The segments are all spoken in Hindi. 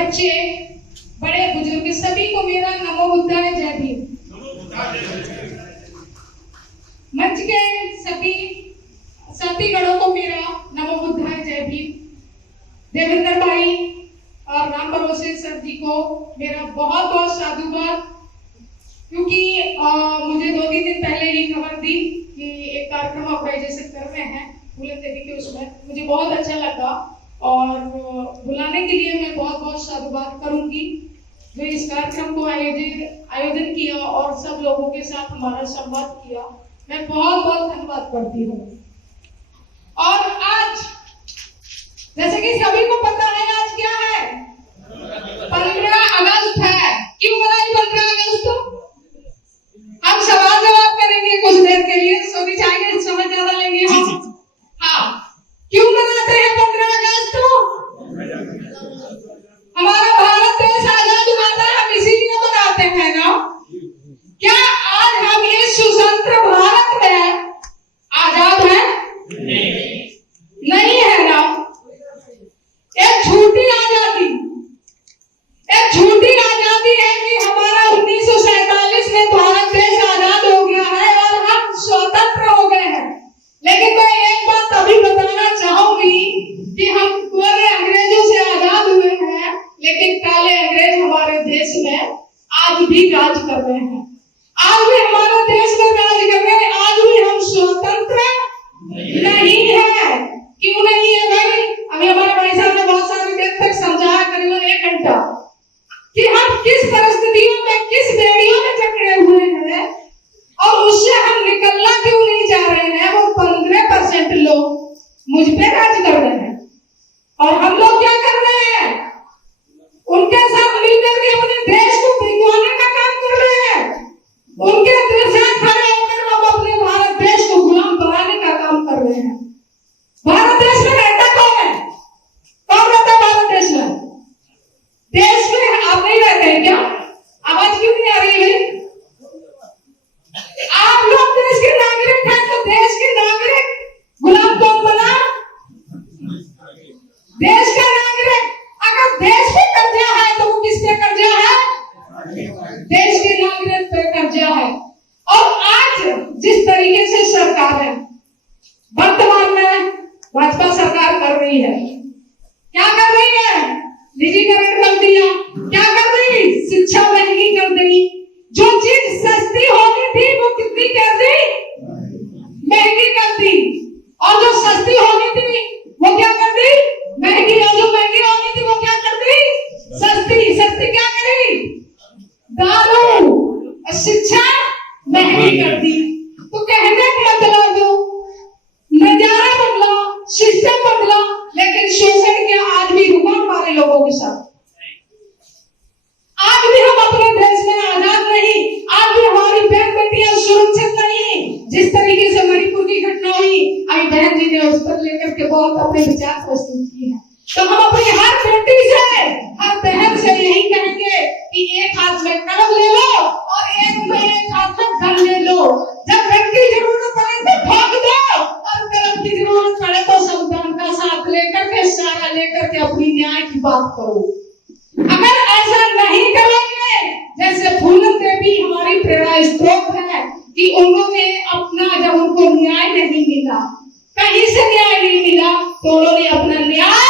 बच्चे, बड़े बुजुर्ग सभी को मेरा नमो बुद्धाय जय भीम। मंच के सभी साथीगणों को मेरा नमो बुद्धाय जय भीम। देवेंद्र भाई और राम भरोसे सर जी को मेरा बहुत बहुत साधुवाद, क्योंकि मुझे 2-3 दिन पहले ही खबर दी कि एक कार्यक्रम ऑर्गेनाइजेशन कर रहे हैं फूलन देवी के, उसमें मुझे बहुत अच्छा लगा और बुलाने के लिए मैं बहुत बहुत साधुवाद करूंगी जो इस कार्यक्रम को आयोजन किया और सब लोगों के साथ हमारा संवाद किया। मैं बहुत बहुत धन्यवाद करती हूँ। और आज जैसे कि सभी को पता है आज क्या है, 15 अगस्त है। क्यों मनाई 15 अगस्त? हम सवाल जवाब करेंगे कुछ देर के लिए, सोनी चाहिए समय ज्यादा लेंगे हम। हाँ, क्यों मनाते हैं 15 अगस्त को? हमारा भारत देश आजाद हुआ था, हम इसीलिए मनाते हैं ना। क्या आज हम इस स्वतंत्र भारत में आजाद हैं? नहीं है ना। एक झूठी आजादी है कि हमारा 1947 में भारत देश आजाद हो गया है और हम स्वतंत्र हो गए हैं। लेकिन मैं एक बात अभी बताना चाहूंगी कि हम पूरे अंग्रेजों से आजाद हुए हैं, लेकिन काले अंग्रेज हमारे देश में आज भी राज कर रहे हैं। आज भी हमारे देश में राज कर रहे हैं। आज भी हम स्वतंत्र नहीं है। क्यों नहीं है भाई? अभी हमारे भाई साहब ने बहुत सारी देर तक समझाया, करीबन 1 घंटा, कि हम किस परिस्थितियों में, किस बेड़ियों में जकड़े हुए हैं और उससे हम निकलना क्यों नहीं चाह रहे हैं। वो 15% लोग मुझ पे राज कर रहे हैं और हम लोग क्या कर रहे हैं? उनके साथ मिलकर के अपने देश को बिगड़ाने का काम कर रहे हैं। उनके साथ खड़े होकर हम अपने भारत देश को गुलाम बनाने का काम कर रहे हैं। भारत देश में रहता कौन है? कौन रहता है भारत देश में? देश में आप नहीं रहते हैं क्या? आवाज क्यों नहीं आ रही है? आप लोग देश के नागरिक हैं, तो देश के नागरिक गुलाम कौन बना? देश का नागरिक। अगर देश पे कर्जा है तो वो किस पे कर्जा है? देश के नागरिक पे कर्जा है। और आज जिस तरीके से सरकार है, वर्तमान में भाजपा सरकार कर रही है, क्या कर रही है? निजीकरण कर दिया। क्या कर रही? शिक्षा महंगी कर दी। जो चीज सस्ती होनी थी वो कितनी कर दी? महंगी कर दी। और जो सस्ती होनी थी वो क्या कर दी? महंगी। और जो महंगी होनी थी वो क्या कर दी? सस्ती। सस्ती क्या करी? दारू। शिक्षा महंगी कर दी। तो कहने का मतलब जो नजारा बदला, सिस्टम बदला, लेकिन शोषण क्या आज भी रुका हमारे लोगों के साथ। आज भी हम अपने देश में आजाद नहीं। आज भी हमारी बहन बेटियां सुरक्षित नहीं। जिस तरीके से मणिपुर की घटना हुई, अभी बहन जी ने उस पर लेकर के बहुत अपने विचार प्रस्तुत किए हैं। तो हम अपनी हर बेटी से, हर बहन से यही कहेंगे कि एक हाथ में कलम ले लो और एक हाथ में गन ले लो। जब गन की जरूरत पड़े तो ठोक दो और कलम की जरूरत पड़े तो संविधान का साथ लेकर के, सारा लेकर के अपनी न्याय की बात करो। अगर ऐसा नहीं करेंगे, जैसे फूलन देवी हमारी प्रेरणा स्रोत है कि उन्होंने अपना, जब उनको न्याय नहीं मिला, कहीं से न्याय नहीं मिला, तो उन्होंने अपना न्याय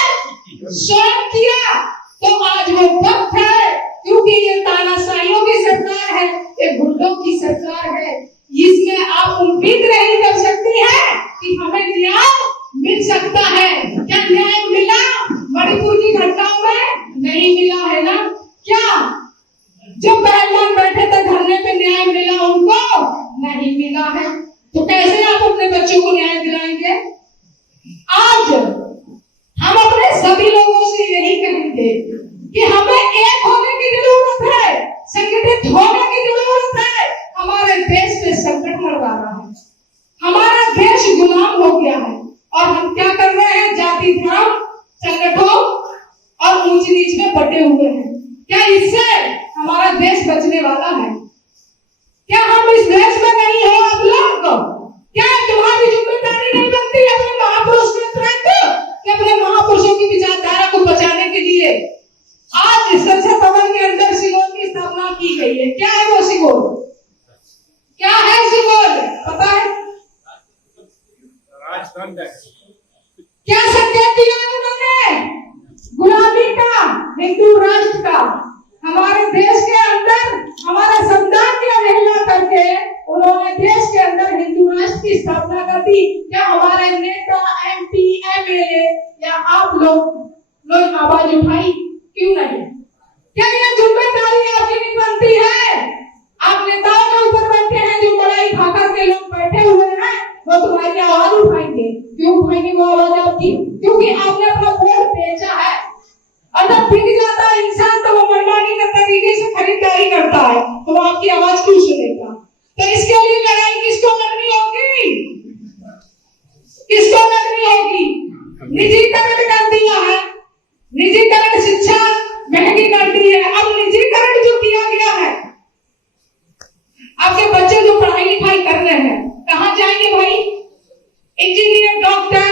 स्वयं किया। तो आज वो वक्त है, क्योंकि ये तानाशाहियों की सरकार है, ये गुंडों की सरकार है। इसमें आप उम्मीद नहीं कर सकती है कि हमें न्याय मिल सकता है। क्या न्याय मिला? मणिपुर की घटनाओं में नहीं मिला है ना। क्या जो पहलवान बैठे थे धरने पे न्याय मिला? उनको नहीं मिला है। तो कैसे आप अपने बच्चों को न्याय दिलाएंगे? आज हम अपने सभी लोगों से यही कहेंगे कि हमें एक होने की जरूरत है, संगठित होने की जरूरत है। हमारे देश में संकट मंडरा रहा है, हमारा देश गुलाम हो गया है और हम क्या कर रहे हैं? जाति धर्म संगठनों और ऊंच नीच में बटे हुए हैं। क्या इससे हमारा देश बचने वाला है? क्या हम इस देश में नहीं हो आप लोग? क्या तुम्हारी जिम्मेदारी नहीं बनती अपने महापुरुष के तुरंत कि अपने महापुरुषों की विचारधारा को बचाने के लिए? आज गई है। क्या है वो सिंबल? क्या है सिंबल? पता है? राजतंत्र। क्या संकेत दिया उन्होंने? गुलामी का, हिंदू राष्ट्र का। हमारे देश के अंदर हमारे संविधान की अवहेलना करके उन्होंने देश के अंदर हिंदू राष्ट्र की स्थापना कर दी। क्या हमारे नेता, MP, MLA या आप लोग आवाज उठाई? क्यों नहीं? क्या ये जिम्मेदारी आपकी नहीं बनती है? आप नेताओं के ऊपर बैठे हैं, जो बड़ाई खाकर के लोग बैठे हुए हैं, वो तुम्हारी आवाज उठाएंगे। क्यों उठाएंगे वो आवाज आपकी? क्योंकि आपने अपना वोट बेचा है। और जब बिक जाता है इंसान तो वो मनमानी के तरीके से खरीदारी करता है, तो वो आपकी आवाज क्यों सुनेगा? तो इसके लिए लड़ाई किसको लड़नी होगी? किसको लड़नी होगी? निजीकरण कर दिया है, निजीकरण शिक्षा महंगी कर दी है। अब निजीकरण जो किया गया है, आपके बच्चे जो पढ़ाई लिखाई कर रहे हैं कहाँ जाएंगे भाई? इंजीनियर, डॉक्टर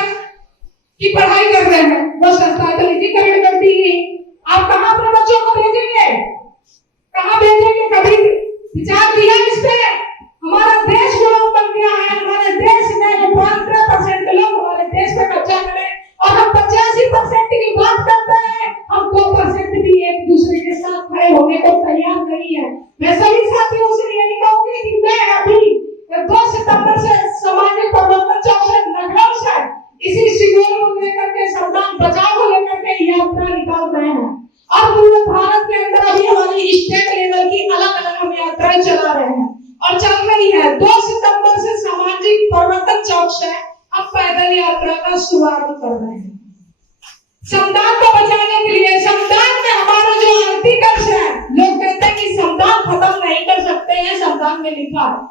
की पढ़ाई कर रहे हैं, वो संस्था तो निजीकरण कर दी गई। आप कहाँ अपने बच्चों को भेजेंगे? कहाँ भेजेंगे? कभी विचार किया इस पे? हमारा देश गुलाम बन गया है। हमारे देश में 15% लोग हमारे देश पे कब्जा करें और हम 85% की बात करते हैं। हम 2% भी एक दूसरे के साथ खड़े होने को तैयार नहीं है। मैं सभी साथियों से यही कहूंगी कि मैं अभी 2 सितंबर से सामाजिक परिवर्तन चौक से लखनऊ से इसी शिविर को लेकर के संविधान बचाओ को लेकर के यात्रा निकाल रहे हैं और पूरे भारत के अंदर अभी हमारी स्टेट लेवल की अलग-अलग हम यात्राएं चला रहे हैं और चल रही है। 2 सितंबर से सामाजिक परिवर्तन चौक से हम पैदल यात्रा का शुभारंभ कर रहे हैं संविधान को बचाने के लिए। संविधान में हमारा जो आर्टिकल्स है, लोग कहते हैं कि संविधान खत्म नहीं कर सकते हैं, संविधान में लिखा है।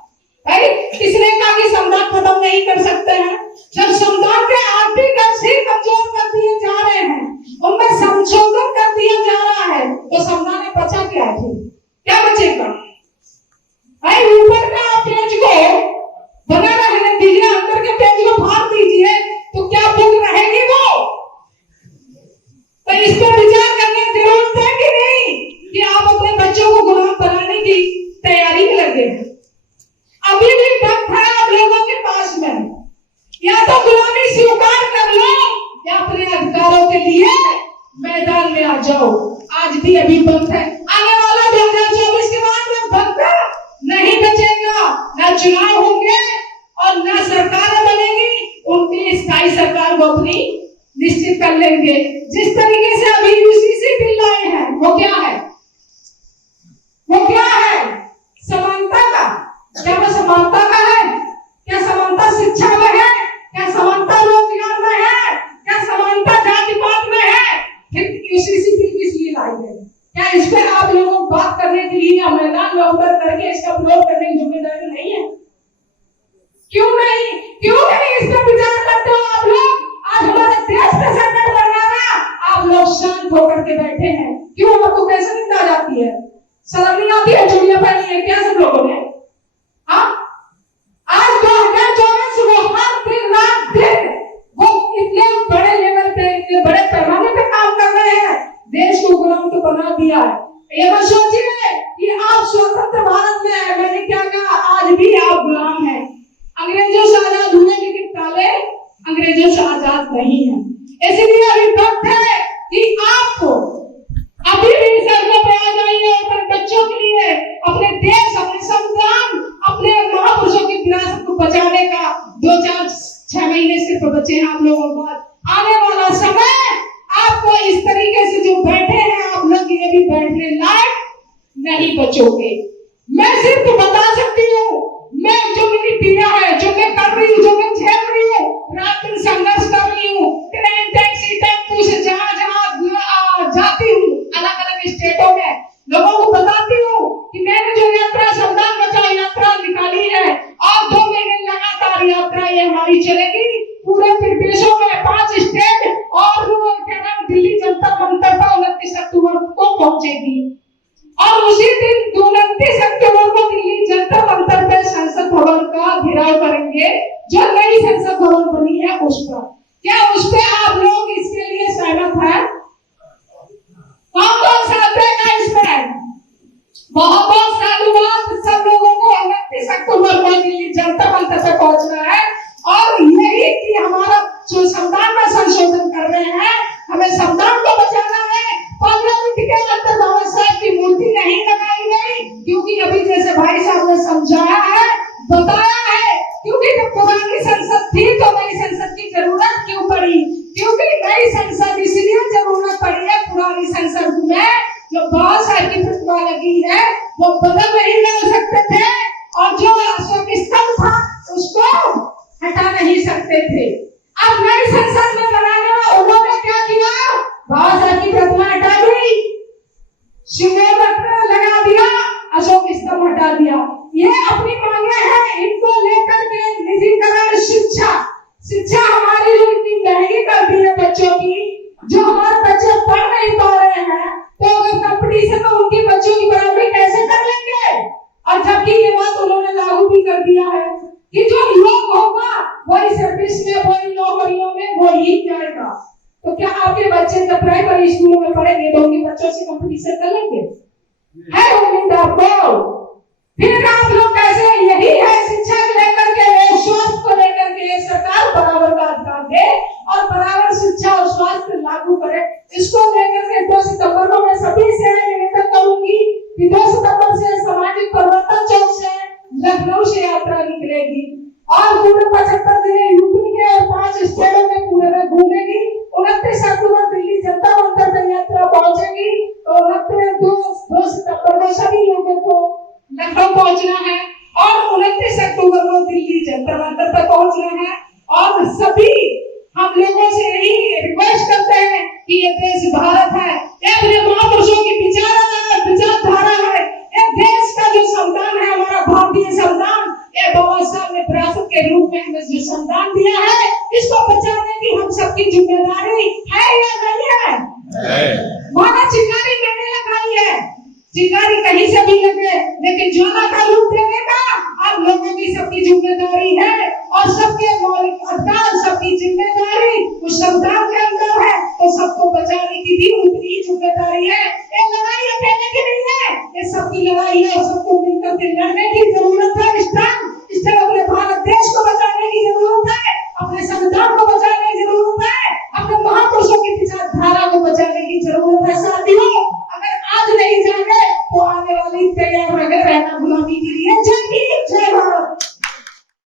भाई किसने कहा कि संविधान खत्म नहीं कर सकते हैं? जब संविधान के आर्टिकल्स ही कमजोर कर दिए जा रहे हैं, उनमें संशोधन कर दिया जा रहा है, तो संविधान में बचा क्या है? क्या बचेगा? भाई ऊपर का पेज को बना रहने दीजिए, अंदर के पेज को फाड़ दीजिए, तो क्या बुक रहेगी वो? तो इस पर विचार करने की जरूरत है कि नहीं कि आप अपने बच्चों को गुलाम बनाने की तैयारी में लगे हैं? अभी भी वक्त है आप लोगों के पास में, या तो गुलामी स्वीकार कर लो या अपने अधिकारों के लिए मैदान में आ जाओ। आज भी अभी वक्त है। आने वाला 2024 के बाद में वक्त नहीं बचेगा, ना चुनाव होंगे और ना सरकारें बनेगी। उनकी स्थायी सरकार वो अपनी निश्चित कर लेंगे। जिस तरीके से अभी UCC बिल लाए हैं, वो क्या है? वो क्या है? समानता का। क्या वो समानता का है? क्या समानता शिक्षा में है? क्या समानता रोजगार में है? क्या समानता जाति पात में है? फिर UCC बिल किस लिए लाई गई? क्या इस पे आप लोगों को बात करने के लिए या मैदान में उतर करके इसका प्रयोग करने की जिम्मेदारी नहीं है? क्यों नहीं? क्यों नहीं इस पर विचार करते हो आप लोग? आज हमारे देश का संकट बन रहा, आप लोग शांत होकर के बैठे हैं। क्यों? आपको कैसे निंदा जाती है? शर्म नहीं आती है? चुड़िया पहनी है क्या सब लोगों ने? हाँ, आज 2024 वो हर दिन रात दिन वो इतने बड़े लेवल पे, इतने बड़े पैमाने पे काम कर रहे हैं, देश को गुलाम तो बना दिया है। ये मत सोचिए कि आप स्वतंत्र भारत में है। मैंने क्या कहा? आज भी आप गुलाम हैं। अंग्रेजों से आजाद हुए, लेकिन काले अंग्रेजों से आजाद नहीं है। इसलिए अभी वक्त है कि आपको अभी भी सड़कों पे आ जाइए और अपने बच्चों के लिए, अपने देश, अपने संविधान, अपने महापुरुषों की विरासत को बचाने का 2-4-6 महीने सिर्फ बचे हैं आप लोगों के पास। आने वाला समय आपको इस तरीके से जो बैठे हैं आप लोग, ये भी बैठने लायक नहीं बचोगे। मैं सिर्फ बता सकती हूँ, मैं जो मेरी पीड़ा है, जो मैं कर रही हूँ, जो मैं झेल रही हूँ, रात दिन संघर्ष कर रही हूँ, ट्रेन, टैक्सी, टेम्पू से जहाँ जाती हूँ, अलग अलग स्टेटों में लोगों को बताती हूँ कि मैंने जो यात्रा संविधान बचाओ यात्रा निकाली है, और 2 महीने लगातार यात्रा ये हमारी चलेगी पूरे प्रदेशों में, 5 स्टेट और क्या नाम, दिल्ली जनता मंतर पर 29 अक्टूबर को पहुंचेगी। और उसी दिन 29 अक्टूबर को दिल्ली जनता मंतर पे संसद भवन का घेराव करेंगे, जो नई संसद भवन बनी है उस पर। क्या उस पे आप लोग इसके लिए सहमत हैं? कौन कौन साथ देगा इसमें? बहुत नहीं लगाई गई, क्योंकि अभी जैसे भाई साहब ने समझाया है, बताया है, क्योंकि जब पुरानी संसद थी तो नई संसद की जरूरत क्यों पड़ी? क्योंकि नई संसद इसलिए जरूरत पड़ी है, पुरानी संसद में जो बाबा साहब की प्रतिमा लगी है वो बदल नहीं कर सकते थे, और जो अशोक स्तंभ था उसको हटा नहीं सकते थे। अब नई संसद में बनाने में उन्होंने क्या किया? बाबा साहब की प्रतिमा हटा दी, शिवलिंग लगा दिया, अशोक स्तंभ हटा दिया। ये अपनी मांगे हैं, इनको लेकर के निजीकरण शिक्षा हमारी जो इतनी महंगी कर दी है बच्चों की, जो हमारे बच्चे पढ़ नहीं पा रहे हैं, तो अगर कंपटीशन में उनके बच्चों की बराबरी कैसे कर लेंगे? और जबकि ये बात उन्होंने लागू भी कर दिया है कि जो योग होगा वही सर्विस में, वही नौकरियों में वो ही जाएगा। तो क्या आपके बच्चे जब प्राइमरी स्कूलों में पढ़ेंगे तो उनके बच्चों से कंपटीशन कर लेंगे? है उम्मीद आपको? फिर आप लोग कैसे, यही है शिक्षा को लेकर के, स्वास्थ्य को लेकर के सरकार बराबर का अधिकार दे और बराबर शिक्षा और स्वास्थ्य लागू करे। इसको लेकर के 2 सितंबर को मैं सभी से निवेदन करूंगी कि 2 सितंबर से सामाजिक परिवर्तन चौक से लखनऊ से यात्रा निकलेगी और पूरे 75 जिले यूपी के और 5 स्टेटों में पूरे में घूमेगी। 29 अक्टूबर दिल्ली जनता मंदिर में यात्रा पहुंचेगी, तो 2 सितंबर को सभी लोगों को लखनऊ पहुंचना है और 29 अक्टूबर को दिल्ली जंतर मंतर पर पहुंचना है। और सभी हम लोगों से यही रिक्वेस्ट करते हैं कि ये देश भारत है, ये अपने महापुरुषों की विचारधारा है, ये देश का जो संविधान है, हमारा भारतीय संविधान, ये बाबा साहब ने विरासत के रूप में हमें जो संविधान दिया है, इसको बचाने की हम सबकी जिम्मेदारी है या नहीं है? माना चिंगारी मैंने लगाई है, चिंगारी कहीं से भी लगे, लेकिन ज्वाला का रूप देने का आप लोगों की सबकी जिम्मेदारी है और सबके मौलिक अधिकार, सबकी जिम्मेदारी उस संविधान के अंदर है, तो सबको बचाने की भी उतनी ही जिम्मेदारी है। ये लड़ाई अकेले की नहीं है, ये सबकी लड़ाई है और सबको मिलकर के लड़ने की जरूरत है। इस टाइम अपने भारत देश को बचाने की जरूरत है, अपने संविधान को बचाने की जरूरत है, अपने महापुरुषों की विचारधारा को बचाने की जरूरत है। साथियों, अगर आज नहीं जागे तो आने वाली तैयार रहना गुलामी के लिए।